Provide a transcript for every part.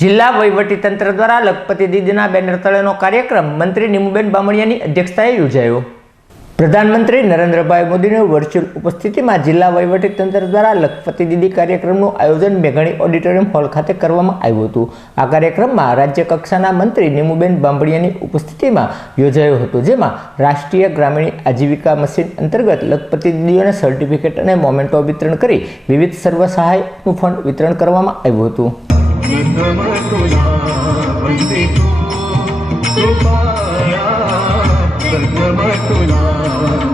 જિલ્લા વહીવટીતંત્ર દ્વારા લખપતિ દીદીના બેનર તળેનો કાર્યક્રમ મંત્રી નીમુબેન બામણિયાની અધ્યક્ષતાએ યોજાયો. પ્રધાનમંત્રી નરેન્દ્રભાઈ મોદીની વર્ચ્યુઅલ ઉપસ્થિતિમાં જિલ્લા વહીવટીતંત્ર દ્વારા લખપતિ દીદી કાર્યક્રમનું આયોજન મેઘાણી ઓડિટોરિયમ હોલ ખાતે કરવામાં આવ્યું હતું. આ કાર્યક્રમમાં રાજ્ય કક્ષાના મંત્રી નીમુબેન બાંભણિયાની ઉપસ્થિતિમાં યોજાયો હતો, જેમાં રાષ્ટ્રીય ગ્રામીણ આજીવિકા મશીન અંતર્ગત લખપતિ દીદીઓને સર્ટિફિકેટ અને મોમેન્ટો વિતરણ કરી વિવિધ સર્વ સહાયનું ફંડ વિતરણ કરવામાં આવ્યું હતું. प्रथम तुला वंदे तू कृपाया प्रथम तुला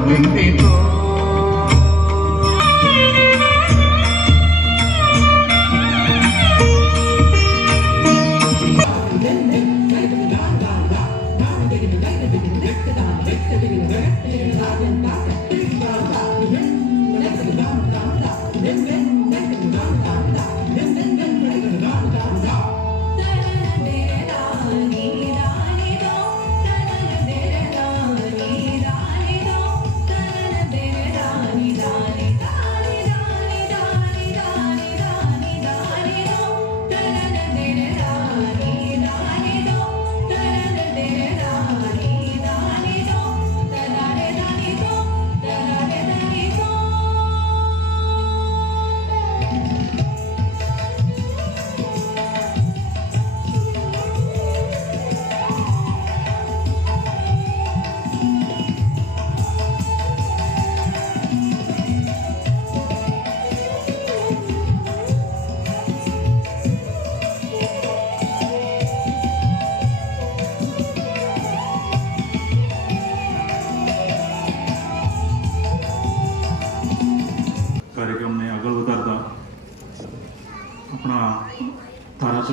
वंदे तू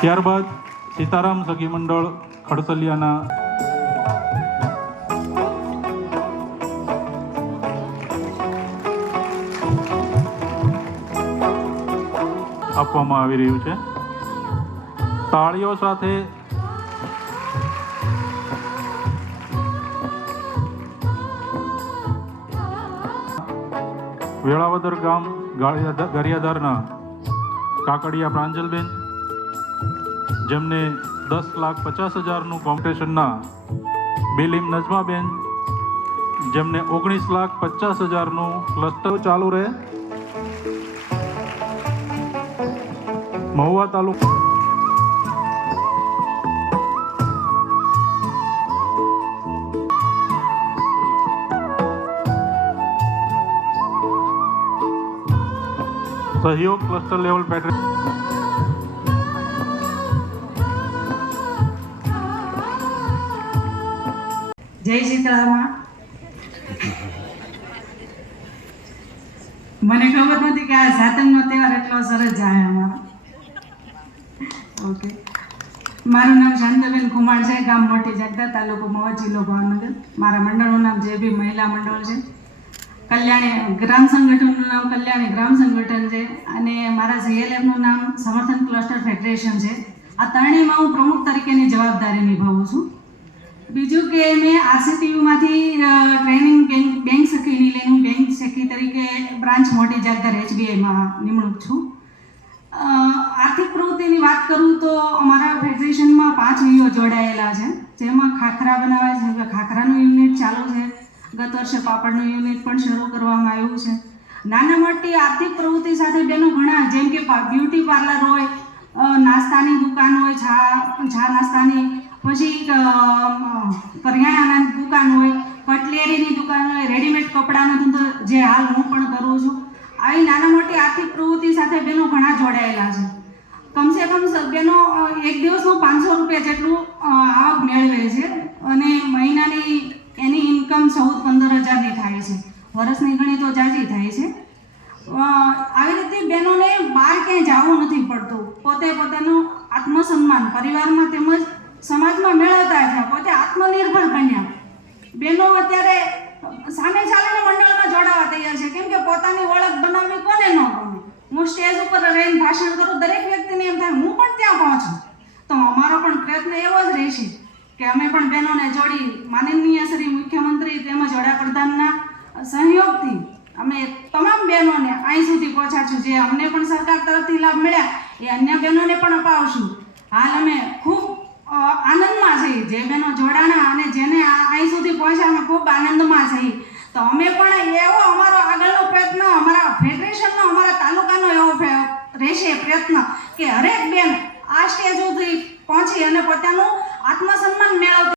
ત્યારબાદ સીતારામ સખી મંડળ ખડસલિયાના આપવામાં આવી રહ્યું છે. તાળીઓ સાથે વેળાવદર ગામ ગરિયાધારના કાકડિયા પ્રાંજલબેન, જેમને દસ લાખ પચાસ હજારનું કોમ્પિટિશનના બિલીમ નજમાબેન, જેમને ઓગણીસ લાખ પચાસ હજારનું ક્લસ્ટર ચાલુ રહે. મહુવા તાલુકા સહયોગ ક્લસ્ટર લેવલ પેટ્રોલ જય સીતારામા. મને ખબર નથી કે આ સાતમનો તહેવાર એટલો સરસ જાય અમારો. ઓકે મારું નામ શાંતબેન કુમાર છે, ગામ મોટી જગદા તાલુકો મહા જિલ્લો ભાવનગર. મારા મંડળનું નામ જે બી મહિલા મંડળ છે. કલ્યાણી, ગ્રામ સંગઠનનું નામ કલ્યાણી ગ્રામ સંગઠન છે અને મારા જીએલએફનું નામ સમર્થન ક્લસ્ટર ફેડરેશન છે. આ ત્રણેયમાં હું પ્રમુખ તરીકેની જવાબદારી નિભાવું છું. બીજું કે મેં આરસીટીયુમાંથી ટ્રેનિંગ બેંક સખીની લઈને બેંક સખી તરીકે બ્રાન્ચ મોટી જાગદાર એચબીઆઈમાં નિમણૂક છું. આર્થિક પ્રવૃત્તિની વાત કરું તો અમારા ફેડરેશનમાં પાંચ વીઓ જોડાયેલા છે. જેમાં ખાખરા બનાવે છે ખાખરાનું ગત વર્ષે પાપડનું યુનિટ પણ શરૂ કરવામાં આવ્યું છે. નાના મોટી આર્થિક પ્રવૃત્તિ સાથે બેનો ઘણા, જેમ કે બ્યુટી પાર્લર હોય નાસ્તાની દુકાન હોય ચા ચા નાસ્તાની, પછી કરિયાણાની દુકાન હોય, કટલેરીની દુકાન હોય, રેડીમેડ કપડાનો ધંધો, જે હાલ હું પણ કરું છું. આવી નાના મોટી આર્થિક પ્રવૃત્તિ સાથે બેનો ઘણા જોડાયેલા છે. કમસે કમ બેનો એક દિવસનું પાંચસો રૂપિયા જેટલું આવક મેળવે છે. અને મહિનાની એની ઇન્કમ ચૌદ, પંદર હજારની થાય છે. વર્ષની ગણી તો જાજી થાય છે. આવી રીતે બહેનોને બહાર ક્યાંય જવું નથી પડતું. પોતે પોતાનું આત્મસન્માન, પરિવારમાં તેમજ સમાજમાં મેળવતા છે પોતે આત્મનિર્ભર બન્યા. બહેનો અત્યારે સામે ચાલીને મંડળમાં જોડાવા તૈયાર છે. કેમ કે પોતાની ઓળખ બનાવવી કોને ન ગમે? હું સ્ટેજ ઉપર રહીને ભાષણ કરું, દરેક વ્યક્તિને એમ થાય, હું પણ ત્યાં પહોંચું. તો અમારો પણ પ્રયત્ન એવો જ રહેશે. કે અમે પણ બહેનોને જોડી માનનીય શ્રી મુખ્યમંત્રી તેમજ વડાપ્રધાનના સહયોગથી અમે તમામ બહેનોને અહીં સુધી પહોંચાડશું. જે અમને પણ સરકાર તરફથી લાભ મળ્યા, એ અન્ય બહેનોને પણ અપાવશું. હાલ અમે ખૂબ આનંદમાં છીએ. જે બહેનો જોડાણા અને જેને અહીં સુધી પહોંચ્યા, અમે ખૂબ આનંદમાં છીએ. તો અમે પણ એવો અમારો આગળનો પ્રયત્ન, અમારા ફેડરેશનનો, અમારા તાલુકાનો એવો રહેશે પ્રયત્ન કે હરેક બેન આ સ્ટેજ સુધી પહોંચી અને પોતાનું આત્મસન્માન મેળવતા